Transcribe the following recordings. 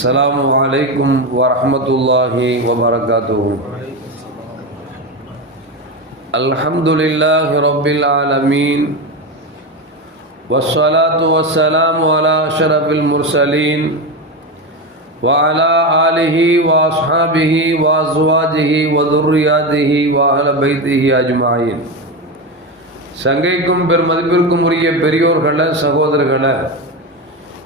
السلام عليكم ورحمة الله وبركاته الحمد لله رب العالمين والصلاة والسلام على أشرف المرسلين وعلى آله وأصحابه وأزواجه وذرياته وأهل بيته أجمعين சங்கைக்கும் பெருமதிப்பிற்கும் உரிய பெரியோர்கள சகோதரர்கள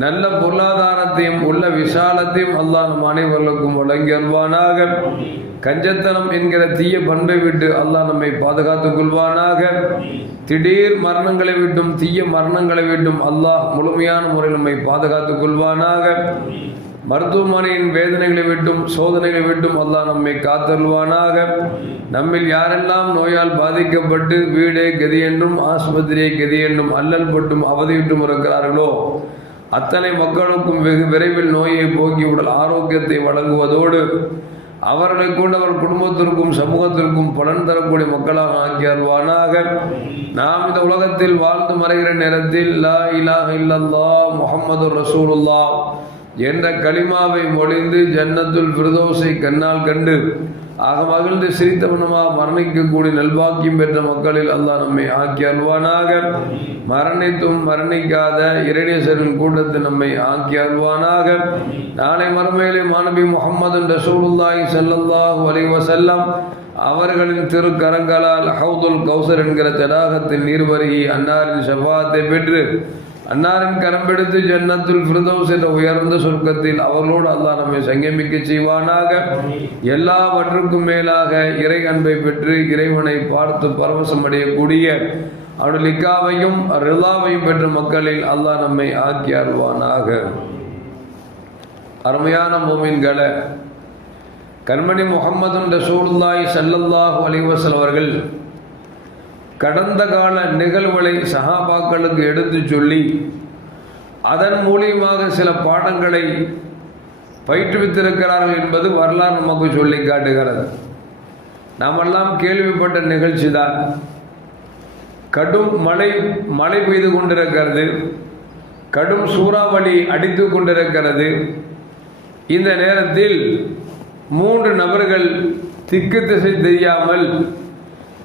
நல்ல பொருளாதாரத்தையும் உள்ள விசாலத்தையும் அல்லாஹ் நம் அனைவர்களுக்கும் வழங்கியல்வானாக கஞ்சத்தனம் என்கிற தீய பண்பை விட்டு அல்லாஹ் நம்மை பாதுகாத்துக் கொள்வானாக. திடீர் மரணங்களை விட்டும் தீய மரணங்களை விட்டும் அல்லாஹ் முழுமையான முறையில் நம்மை பாதுகாத்துக் கொள்வானாக. மருத்துவமனையின் வேதனைகளை விட்டும் சோதனைகளை விட்டும் அல்லாஹ் நம்மை காத்தல்வானாக நம்மில் யாரெல்லாம் நோயால் பாதிக்கப்பட்டு வீடே கதி என்றும் ஆஸ்பத்திரியை கதி என்றும் அல்லல் பட்டும் அவதியிட்டும் இருக்கிறார்களோ அத்தனை மக்களுக்கும் வெகு விரைவில் நோயை போக்கி உடல் ஆரோக்கியத்தை வழங்குவதோடு அவர்களை கொண்டு அவர் குடும்பத்திற்கும் சமூகத்திற்கும் பலன் தரக்கூடிய மக்களாக ஆக்கி அருவானாக நாம் இந்த உலகத்தில் வாழ்ந்து மறைகிற நேரத்தில் லா இலாஹ இல்லல்லா முகமது ரசூலுல்லா என்ற களிமாவை மொழிந்து ஜன்னத்துல் பிரதோசை கண்ணால் கண்டு ஆக மகிழ்ந்து சிரித்தவனமாக மரணிக்கக்கூடிய நல்வாக்கியம் பெற்ற மக்களில் அல்லாஹ் நம்மை ஆக்கி அல்வானாக மரணித்தும் மரணிக்காத இரணேசரின் கூட்டத்தை நம்மை ஆக்கி அல்வானாக நாளை மறுமையிலே மாணவி முகமது ரசூலுல்லாஹி ஸல்லல்லாஹு அலைஹி செல்லம் அவர்களின் திருக்கரங்களால் ஹவுதுல் கௌசர் என்கிற தடாகத்தில் நீர்வருகி அன்னாரின் செவ்வாத்தை பெற்று அன்னாரின் கரம்பெடுத்து ஜன்னத்துல் ஃபிரதோஸ் என்ற உயர்ந்த சொர்க்கத்தில் அவர்களோடு அல்லாஹ் நம்மை சங்கமிக்க செய்வானாக. எல்லாவற்றுக்கும் மேலாக இறை அன்பை பெற்று இறைவனை பார்த்து பரவசம் அடையக்கூடிய அவருடைய லிக்காவையும் ரிலாவையும் பெற்ற மக்களில் அல்லாஹ் நம்மை ஆக்கி அருவானாக அருமையான மோமின்களை கண்மணி முகமது ரசூலுல்லாய் சல்லல்லாஹு அலிவசல் அவர்கள் கடந்த கால நிகழ்வுகளை சகாபாக்களுக்கு எடுத்து சொல்லி அதன் மூலியமாக சில பாடங்களை பயிற்றுவித்திருக்கிறார்கள் என்பது வரலாறு நமக்கு சொல்லி காட்டுகிறது. நாமெல்லாம் கேள்விப்பட்ட நிகழ்ச்சி தான். கடும் மழை மழை பெய்து கொண்டிருக்கிறது. கடும் சூறாவளி அடித்து கொண்டிருக்கிறது. இந்த நேரத்தில் மூன்று நபர்கள் திக்கு திசை தெரியாமல்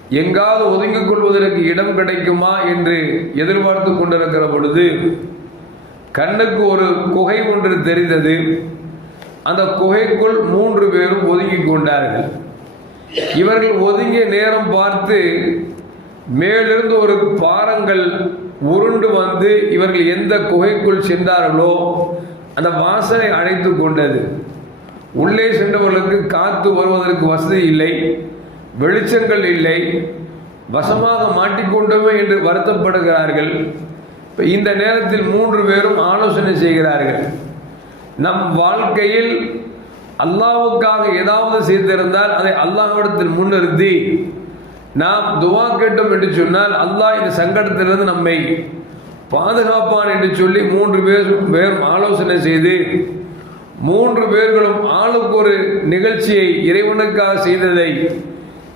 எங்காவது ஒதுங்கிக் கொள்வதற்கு இடம் கிடைக்குமா என்று எதிர்பார்த்து கொண்டிருக்கிற பொழுது கண்ணுக்கு ஒரு குகை ஒன்று தெரிந்தது. அந்த குகைக்குள் மூன்று பேரும் ஒதுங்கிக் கொண்டார்கள். இவர்கள் ஒதுங்கிய நேரம் பார்த்து மேலிருந்து ஒரு பாறங்கள் உருண்டு வந்து இவர்கள் எந்த குகைக்குள் சென்றார்களோ அந்த வாசனை அழைத்து கொண்டது. உள்ளே சென்றவர்களுக்கு காத்து வருவதற்கு வசதி இல்லை. வெளிச்சங்கள் இல்லை வசமாக மாட்டிக்கொண்டோமே என்று வருத்தப்படுகிறார்கள். இப்போ இந்த நேரத்தில் மூன்று பேரும் ஆலோசனை செய்கிறார்கள். நம் வாழ்க்கையில் அல்லாவுக்காக ஏதாவது செய்திருந்தால் அதை அல்லாஹ்விடத்தில் முன்னிறுத்தி நாம் துவா கேட்டோம் என்று சொன்னால் அல்லாஹ் இந்த சங்கடத்திலிருந்து நம்மை பாதுகாப்பான் என்று சொல்லி மூன்று பேர் பேரும் ஆலோசனை செய்து மூன்று பேர்களும் ஆளுக்கு ஒரு நிகழ்ச்சியை இறைவனுக்காக செய்ததை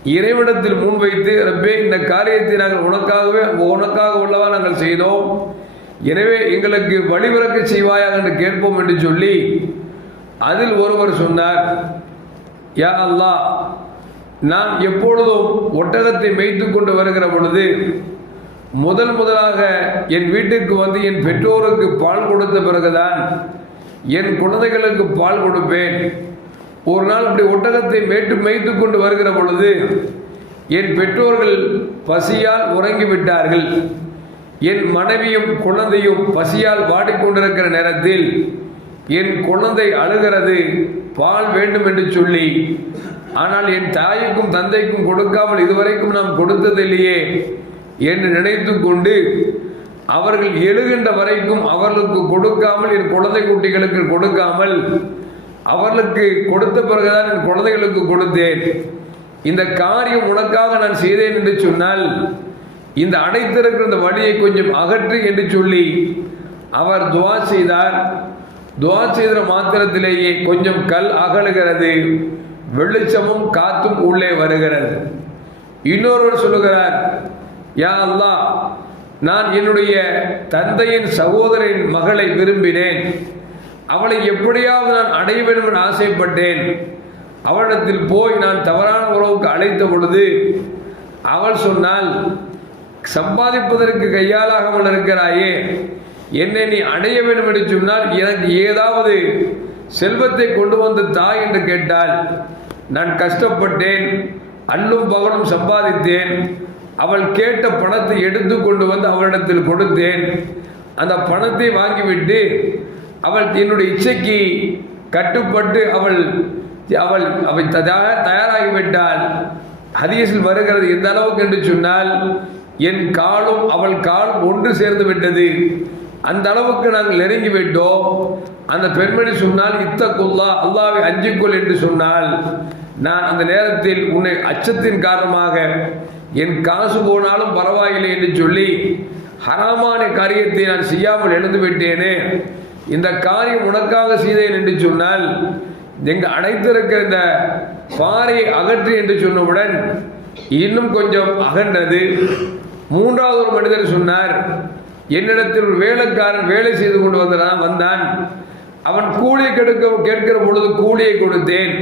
இறைவனத்தில் முன்வைத்து ரப்பே இந்த காரியத்தை நாங்கள் உனக்காகவே உனக்காக உள்ளவா நாங்கள் செய்தோம். எனவே எங்களுக்கு வழிவிறக்க செய்வாயாக என்று கேட்போம் என்று சொல்லி அதில் ஒருவர் சொன்னார் யா அல்லாஹ் நான் எப்பொழுதும் ஒட்டகத்தை மேய்த்து கொண்டு வருகிற பொழுது முதல் முதலாக என் வீட்டிற்கு வந்து என் பெற்றோருக்கு பால் கொடுத்த பிறகுதான் என் குழந்தைகளுக்கு பால் கொடுப்பேன். ஒரு நாள் அப்படி ஒட்டகத்தை மேட்டு மேய்த்து கொண்டு வருகிற பொழுது என் பெற்றோர்கள் பசியால் உறங்கிவிட்டார்கள் என் மனைவியும் குழந்தையும் பசியால் வாடிக்கொண்டிருக்கிற நேரத்தில் என் குழந்தை அழுகிறது பால் வேண்டும் என்று சொல்லி ஆனால் என் தாய்க்கும் தந்தைக்கும் கொடுக்காமல் இதுவரைக்கும் நாம் கொடுத்ததில்லையே என்று நினைத்து கொண்டு அவர்கள் எழுகின்ற வரைக்கும் அவர்களுக்கு கொடுக்காமல் என் குழந்தை குட்டிகளுக்கு கொடுக்காமல் அவர்களுக்கு கொடுத்த பிறகுதான் என் குழந்தைகளுக்கு கொடுத்தேன். இந்த காரியம் உனக்காக நான் செய்தேன் என்று சொன்னால் இந்த அடைத்திருக்கிற இந்த வழியை கொஞ்சம் அகற்று என்று சொல்லி அவர் துவா செய்தார். துவா செய்த மாத்திரத்திலேயே கொஞ்சம் கல் அகழுகிறது வெளிச்சமும் காத்தும் உள்ளே வருகிறது. இன்னொருவர் சொல்லுகிறார் யா அல்லா நான் என்னுடைய தந்தையின் சகோதரின் மகளை விரும்பினேன். அவளை எப்படியாவது நான் அடைய வேண்டும் என்று ஆசைப்பட்டேன். அவளிடத்தில் போய் நான் தவறான உறவுக்கு அழைத்த பொழுது அவள் சொன்னால் சம்பாதிப்பதற்கு கையாளாகாமல் இருக்கிறாயே என்னை நீ அடைய வேண்டும் என்று சொன்னால் எனக்கு ஏதாவது செல்வத்தை கொண்டு வந்து தாய் என்று கேட்டால் நான் கஷ்டப்பட்டேன் அல்லும் பகலும் சம்பாதித்தேன் அவள் கேட்ட பணத்தை எடுத்து கொண்டு வந்து அவளிடத்தில் கொடுத்தேன். அந்த பணத்தை வாங்கிவிட்டு அவள் என்னுடைய இச்சைக்கு கட்டுப்பட்டு அவள் அவள் அவள் தயாராகிவிட்டால் ஹதீஸில் வருகிறது எந்த அளவுக்கு என்று சொன்னால் என் காலும் அவள் காலும் ஒன்று சேர்ந்து விட்டது. அந்த அளவுக்கு நாங்கள் நெருங்கி விட்டோம் அந்த பெண்மணி சொன்னால் இத்தக்குல்லா அல்லாவை அஞ்சிக்கொள் என்று சொன்னால் நான் அந்த நேரத்தில் உன்னை அச்சத்தின் காரணமாக என் காசு போனாலும் பரவாயில்லை என்று சொல்லி ஹராமான காரியத்தை நான் செய்யாமல் எழுந்து விட்டேனே. இந்த காரியம் உனக்காக செய்தேன் என்று சொன்னால் எங்க அடைத்திருக்கிற இந்த பாறையை அகற்று என்று சொன்னவுடன் இன்னும் கொஞ்சம் அகன்றது. மூன்றாவது ஒரு மனிதர் சொன்னார் என்னிடத்தில் ஒரு வேலைக்காரன் வேலை செய்து கொண்டு வந்தான் வந்தான். அவன் கூலி கெடுக்க கேட்கிற பொழுது கூலியை கொடுத்தேன்.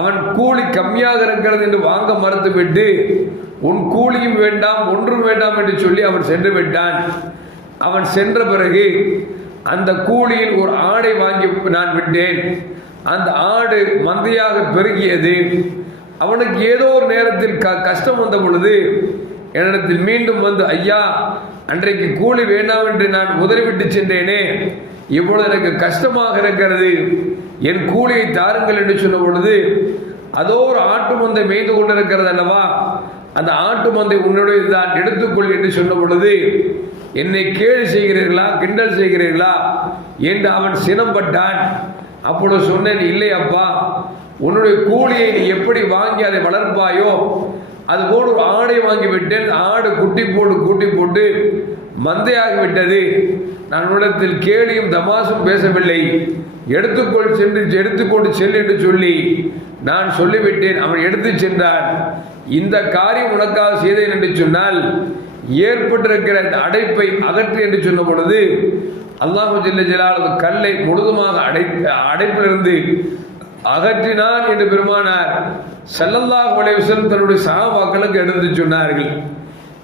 அவன் கூலி கம்மியாக இருக்கிறது என்று வாங்க மறுத்துவிட்டு உன் கூலியும் வேண்டாம் ஒன்றும் வேண்டாம் என்று சொல்லி அவன் சென்று விட்டான். அவன் சென்ற பிறகு அந்த கூலியில் ஒரு ஆடை வாங்கி நான் விட்டேன். அந்த ஆடு மந்தையாக பெருகியது. அவனுக்கு ஏதோ ஒரு நேரத்தில் க கஷ்டம் வந்த பொழுது என்னிடத்தில் மீண்டும் வந்து ஐயா அன்றைக்கு கூலி வேண்டாம் என்று நான் உதறிவிட்டு சென்றேனே. இவ்வளவு எனக்கு கஷ்டமாக இருக்கிறது. என் கூலியை தாருங்கள் என்று சொன்ன பொழுது அதோ ஒரு ஆட்டு மந்தை மேய்ந்து கொண்டிருக்கிறது அல்லவா? அந்த ஆட்டு மந்தை உன்னுடையதுதான். எடுத்துக்கொள் என்று சொன்ன பொழுது என்னை கேலி செய்கிறீர்களா கிண்டல் செய்கிறீர்களா? என்று அவன் சினம்பட்டான். அப்பொழுது சொன்னேன் இல்லை அப்பா உன்னுடைய கூலியை நீ எப்படி வாங்கி அதை வளர்ப்பாயோ அது போல ஒரு ஆடை வாங்கி விட்டேன் ஆடு குட்டி போட்டு கூட்டி போட்டு மந்தையாகி விட்டது. நான் உன்னிடத்தில் கேலியும் தமாசும் பேசவில்லை. எடுத்துக்கொள் சென்று எடுத்துக்கொண்டு செல் என்று சொல்லி நான் சொல்லிவிட்டேன். அவன் எடுத்து சென்றான். இந்த காரியம் உனக்காக செய்தேன் என்று சொன்னால் ஏற்பட்டிருக்கிற இந்த அடைப்பை அகற்று என்று சொன்ன பொழுது அல்லாஹு ஜில்ல ஜலாலது கல்லை முழுதுமாக அடை அடைப்பிலிருந்து அகற்றினார் என்று பெருமானார். ஸல்லல்லாஹு அலைஹி தன்னுடைய சகாபாக்களுக்கு எடுத்து சொன்னார்கள்.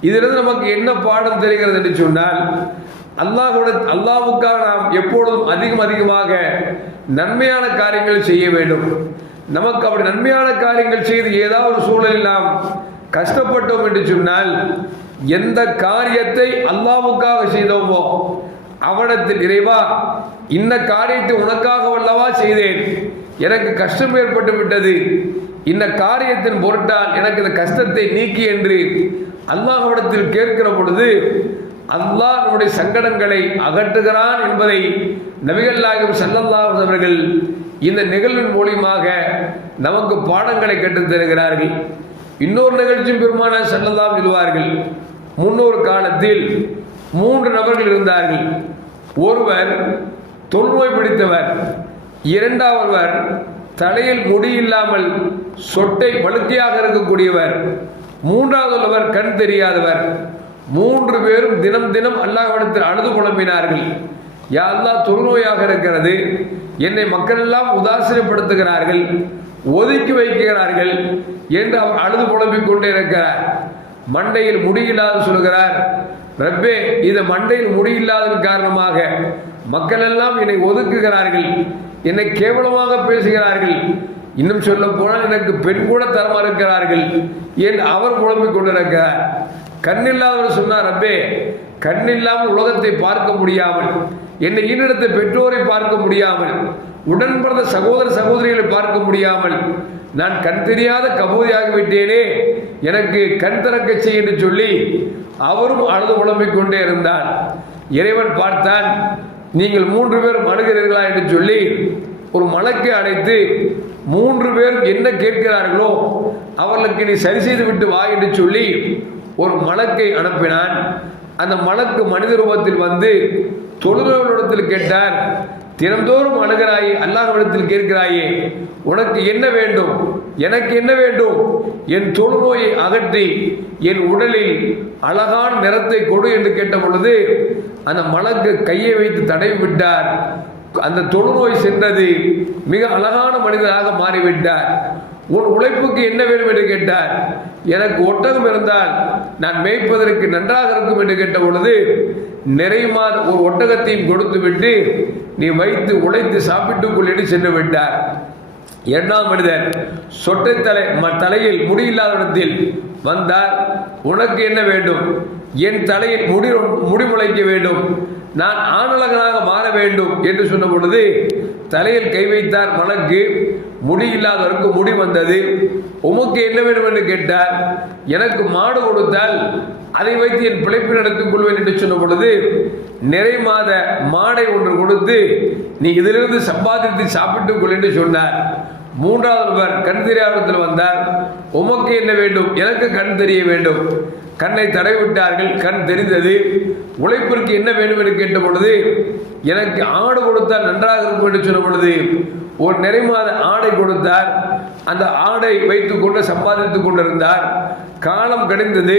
இதிலிருந்து நமக்கு என்ன பாடம் தெரிகிறது என்று சொன்னால் அல்லாஹோட அல்லாவுக்காக நாம் எப்பொழுதும் அதிகம் அதிகமாக நன்மையான காரியங்கள் செய்ய வேண்டும். நமக்கு அப்படி நன்மையான காரியங்கள் செய்து ஏதாவது சூழலில் நாம் கஷ்டப்பட்டோம் என்று சொன்னால் எந்த காரியத்தை அல்லாவுக்காக செய்தோமோ அவனத்தில் இறைவா இந்த காரியத்தை உனக்காக வல்லவா செய்தேன். எனக்கு கஷ்டம் ஏற்பட்டு விட்டது. இந்த காரியத்தின் பொருட்டால் எனக்கு இந்த கஷ்டத்தை நீக்கி என்று அல்லாஹ்விடத்தில் கேட்கிற பொழுது அல்லாஹ் நம்முடைய சங்கடங்களை அகற்றுகிறான் என்பதை நபிகள் நாயகம் அவர்கள் இந்த நிகழ்வின் மூலியமாக நமக்கு பாடங்களை கற்றுத் தருகிறார்கள் இன்னொரு நிகழ்ச்சியும் பெருமானார் செல்லல்லாம் சொல்வார்கள். முன்னொரு காலத்தில் மூன்று நபர்கள் இருந்தார்கள். ஒருவர் தொல்நோய் பிடித்தவர் இரண்டாவவர் தலையில் முடி இல்லாமல் சொட்டை வழுக்கையாக இருக்கக்கூடியவர் மூன்றாவதுள்ளவர் கண் தெரியாதவர். மூன்று பேரும் தினம் தினம் அல்லாஹ்விடத்தில் அழுது புலம்பினார்கள். யாரெல்லாம் தொழுநோயாக இருக்கிறது. என்னை மக்கள் எல்லாம் உதாசீனப்படுத்துகிறார்கள் ஒதுக்கி வைக்கிறார்கள் என்று அவர் அழுது புலம்பிக் கொண்டே இருக்கிறார். மண்டையில் முடியில்லாத சொல்கிறார். ரப்பே இது மண்டையில் முடியில்லாததன் காரணமாக மக்கள் எல்லாம் என்னை ஒதுக்குகிறார்கள். என்னை கேவலமாக பேசுகிறார்கள். இன்னும் சொல்ல போனால் எனக்கு பெண் கூட தரமா இருக்கிறார்கள். என்று அவர் புலம்பிக் கொண்டிருக்கிறார்? கண்ணில்லாதவர் சொன்னார் ரப்பே கண்ணில்லாமல் உலகத்தை பார்க்க முடியாமல் என்னை ஈனிடத்தை பெற்றோரை பார்க்க முடியாமல் உடன்பிறந்த சகோதர சகோதரிகளை பார்க்க முடியாமல் நான் கண் தெரியாத கபூதியாகிவிட்டேனே எனக்கு கண் திறக்க செய் என்று சொல்லி அவரும் அழுது புலம்பிக் கொண்டே இருந்தார். இறைவன் பார்த்தான் நீங்கள் மூன்று பேரும் அழுகிறீர்களா என்று சொல்லி ஒரு மலக்கை அழைத்து மூன்று பேர் என்ன கேட்கிறார்களோ அவர்களுக்கு நீ சரி செய்து விட்டு வா என்று சொல்லி ஒரு மலக்கை அனுப்பினான். அந்த மலக்கு மனித ரூபத்தில் வந்து தொழுதவர்களிடத்தில் கேட்டார் தினந்தோறும் அணுகிறாயே அல்லாஹ்விடத்தில் கேட்கிறாயே உனக்கு என்ன வேண்டும்? எனக்கு என்ன வேண்டும்? என் தொழுநோயை அகற்றி என் உடலில் அழகான நிறத்தை கொடு என்று கேட்ட பொழுது அந்த மலக்கு கையை வைத்து தடவி விட்டார் அந்த தொழுநோய் சென்றது மிக அழகான மனிதனாக மாறிவிட்டார். உன் உழைப்புக்கு என்ன வேண்டும் என்று கேட்டார். எனக்கு ஒட்டகம் இருந்தால் நான் மேய்ப்பதற்கு நன்றாக இருக்கும் என்று கேட்ட பொழுது நிறைமாத ஒரு ஒட்டகத்தையும் கொடுத்துவிட்டு நீ வைத்து உழைத்து சாப்பிட்டு கொள் என்று சென்று விட்டார். இரண்டாம் மனிதர் சொட்டை தலை ம- தலையில் முடியில்லாத இடத்தில் வந்தார். உனக்கு என்ன வேண்டும்? என் தலையில் முடி முடி முளைக்க வேண்டும். நான் ஆணழகனாக மாற வேண்டும் என்று சொன்ன பொழுது தலையில் கை வைத்தார் மலக்கு முடி இல்லாதவருக்கு முடி வந்தது. உமக்கு என்ன வேண்டும் என்று கேட்டார். எனக்கு மாடு கொடுத்தால் அதை வைத்து என் பிழைப்பு நடத்திக் கொள்வேன் என்று சொன்ன பொழுது நிறை மாத மாடை ஒன்று கொடுத்து நீ இதிலிருந்து சம்பாதித்து சாப்பிட்டுக் கொள் என்று சொன்னார். மூன்றாவது நபர் கண் தெரியாதத்தில் வந்தார். உமக்கு என்ன வேண்டும்? எனக்கு கண் தெரிய வேண்டும். கண்ணை தடவி விட்டார்கள் கண் தெரிந்தது. உழைப்பிற்கு என்ன வேண்டும் என்று கேட்ட பொழுது எனக்கு ஆடு கொடுத்தால் நன்றாக இருக்கும் என்று சொன்ன பொழுது ஒரு நிறைமாத ஆடை கொடுத்தார். அந்த ஆடை வைத்துக்கொண்டு சம்பாதித்துக் கொண்டிருந்தார். காலம் கடிந்தது.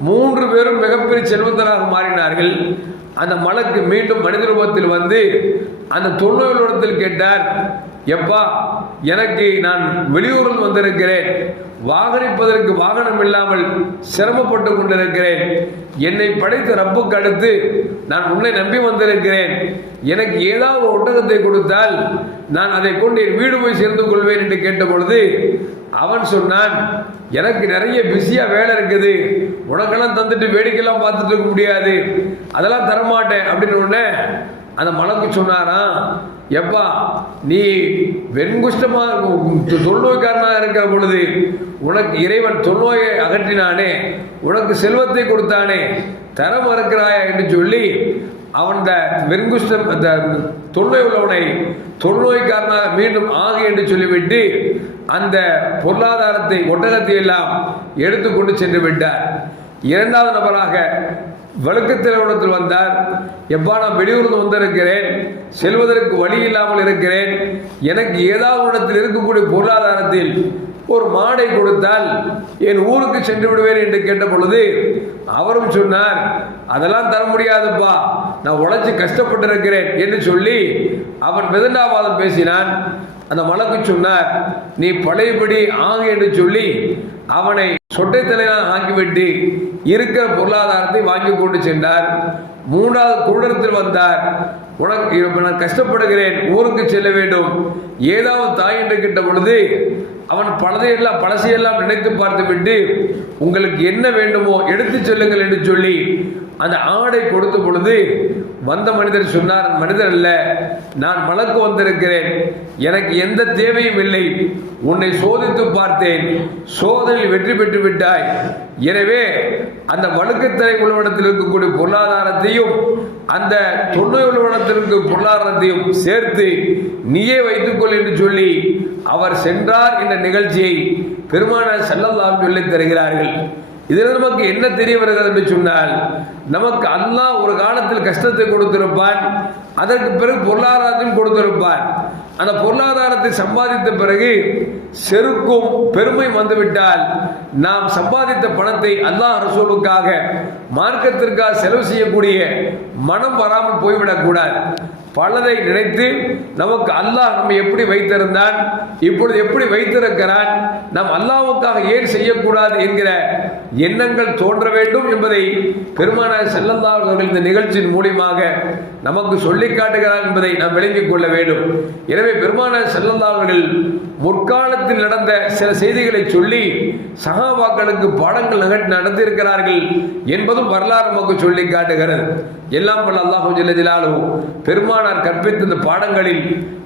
மூன்று பேரும் மிகப்பெரிய செல்வந்தராக மாறினார்கள். அந்த மலக்கு மீண்டும் மனித ரூபத்தில் வந்து அந்த தொண்ணூறு கேட்டார் எப்பா எனக்கு நான் வெளியூரில் வந்திருக்கிறேன். வாகனிப்பதற்கு வாகனம் இல்லாமல் சிரமப்பட்டு கொண்டிருக்கிறேன். என்னை படைத்த ரப்புக்கு அடுத்து நான் உன்னை நம்பி வந்திருக்கிறேன். எனக்கு ஏதாவது ஒரு ஒட்டகத்தை கொடுத்தால் நான் அதை கொண்டு என் வீடு போய் சேர்ந்து கொள்வேன் என்று கேட்ட பொழுது அவன் சொன்னான் எனக்கு நிறைய பிஸியாக வேலை இருக்குது. உனக்கெல்லாம் தந்துட்டு வேடிக்கையெல்லாம் பார்த்துட்டு இருக்க முடியாது. அதெல்லாம் தரமாட்டேன். அப்படின்னு உடனே அந்த மலக்கு சொன்னாராம் எப்பா நீ வெண்குஷ்டமாக தொழுநோய்க்காரனாக இருக்கிற பொழுது உனக்கு இறைவன் தொழுநோயை அகற்றினானே உனக்கு செல்வத்தை கொடுத்தானே தர மறுக்கிறாயா? என்று சொல்லி அவன் அந்த வெண்குஷ்டம் அந்த தொழுநோய் உள்ளவனை தொழுநோய்க்காரனாக மீண்டும் ஆகு என்று சொல்லிவிட்டு அந்த பொருளாதாரத்தை ஒட்டகத்தை எல்லாம் எடுத்துக்கொண்டு சென்று விட்டார். இரண்டாவது நபராக வழுக்கத்திலவனத்தில் வந்தார். எப்பா நான் வெளியூர்ந்து வந்திருக்கிறேன். செல்வதற்கு வழி இல்லாமல் இருக்கிறேன். எனக்கு ஏதாவது இடத்தில் இருக்கக்கூடிய பொருளாதாரத்தில் ஒரு மாடை கொடுத்தால் என் ஊருக்கு சென்று விடுவேன் என்று கேட்ட பொழுது அவரும் சொன்னார் அதெல்லாம் தர முடியாதுப்பா. நான் உழைச்சி கஷ்டப்பட்டு இருக்கிறேன் என்று சொல்லி அவன் மெதண்டாவாதம் பேசினான். அந்த மலக்கு சொன்னார் நீ பழையபடி ஆகு என்று சொல்லி அவனை சொட்டை தலையால் ஆக்கிவிட்டு இருக்கிற பொருளாதாரத்தை வாங்கி கொண்டு சென்றார். மூன்றாவது குருடத்தில் வந்தார். உனக்கு நான் கஷ்டப்படுகிறேன். ஊருக்கு செல்ல வேண்டும். ஏதாவது தாய் என்று கேட்ட பொழுது அவன் பழதையெல்லாம் பழசையெல்லாம் நினைத்து பார்த்து விட்டு உங்களுக்கு என்ன வேண்டுமோ எடுத்துச் செல்லுங்கள் என்று சொல்லி அந்த ஆடை கொடுத்த பொழுது வந்த மனிதர் சொன்னார் மனிதர் அல்ல நான் மலக்கு வந்திருக்கிறேன். எனக்கு எந்த தேவையும் இல்லை. உன்னை சோதித்து பார்த்தேன். சோதனையில் வெற்றி பெற்று விட்டாய். எனவே அந்த வழுக்கத்தலை உழவனத்தில் இருக்கக்கூடிய பொருளாதாரத்தையும் அந்த தொண்ணூறு உழவனத்திற்கு பொருளாதாரத்தையும் சேர்த்து நீயே வைத்துக்கொள் என்று சொல்லி அவர் சென்றார் என்ற நிகழ்ச்சியை பெருமான செல்லலாம் சொல்லி தருகிறார்கள். இதில் நமக்கு என்ன தெரிய வருகிறது என்று சொன்னால் நமக்கு அல்லாஹ் ஒரு காலத்தில் கஷ்டத்தை கொடுத்திருப்பான் அதற்கு பிறகு பொருளாதாரத்தையும் கொடுத்திருப்பான். அந்த பொருளாதாரத்தை சம்பாதித்த பிறகு செருக்கும் பெருமை வந்துவிட்டால் நாம் சம்பாதித்த பணத்தை அல்லாஹ் ரசூலுக்காக மார்க்கத்திற்காக செலவு செய்யக்கூடிய மனம் வராமல் போய்விடக்கூடாது. பலரை நினைத்து நமக்கு அல்லாஹ் நம்மை எப்படி வைத்திருந்தான் இப்பொழுது எப்படி வைத்திருக்கிறான் நாம் அல்லாவுக்காக ஏன் செய்யக்கூடாது என்கிற எண்ணங்கள் தோன்ற வேண்டும் என்பதை பெருமானார் செல்லல்லா அவர்கள் இந்த நிகழ்ச்சியின் மூலியமாக நமக்கு சொல்லி காட்டுகிறார் என்பதை நாம் விளங்கிக் கொள்ள வேண்டும். எனவே பெருமானார் செல்லல்லா அவர்கள் முற்காலத்தில் நடந்த சில செய்திகளை சொல்லி சகாபாக்களுக்கு பாடங்கள் நகட் நடத்தியிருக்கிறார்கள் என்பதும் வரலாறு நமக்கு சொல்லி காட்டுகிறது. எல்லாம் வல்ல அல்லாஹு ஜல்லஜலாலு பெருமானார் கற்பித்த இந்த பாடங்களில்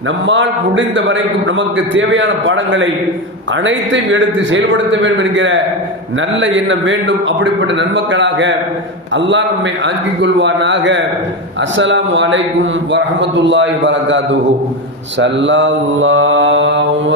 நம்மால் முடிந்த வரைக்கும் நமக்கு தேவையான பாடங்களை அனைத்தையும் எடுத்து செயல்படுத்த வேண்டும் என்கிற நல்ல எண்ணம் வேண்டும். அப்படிப்பட்ட நன்மக்களாக அல்லாஹ் நம்மை ஆக்கிக் கொள்வானாக. அஸ்ஸலாம் அலைக்கும் வரஹமத்துல்லாஹி வரகாத்துஹு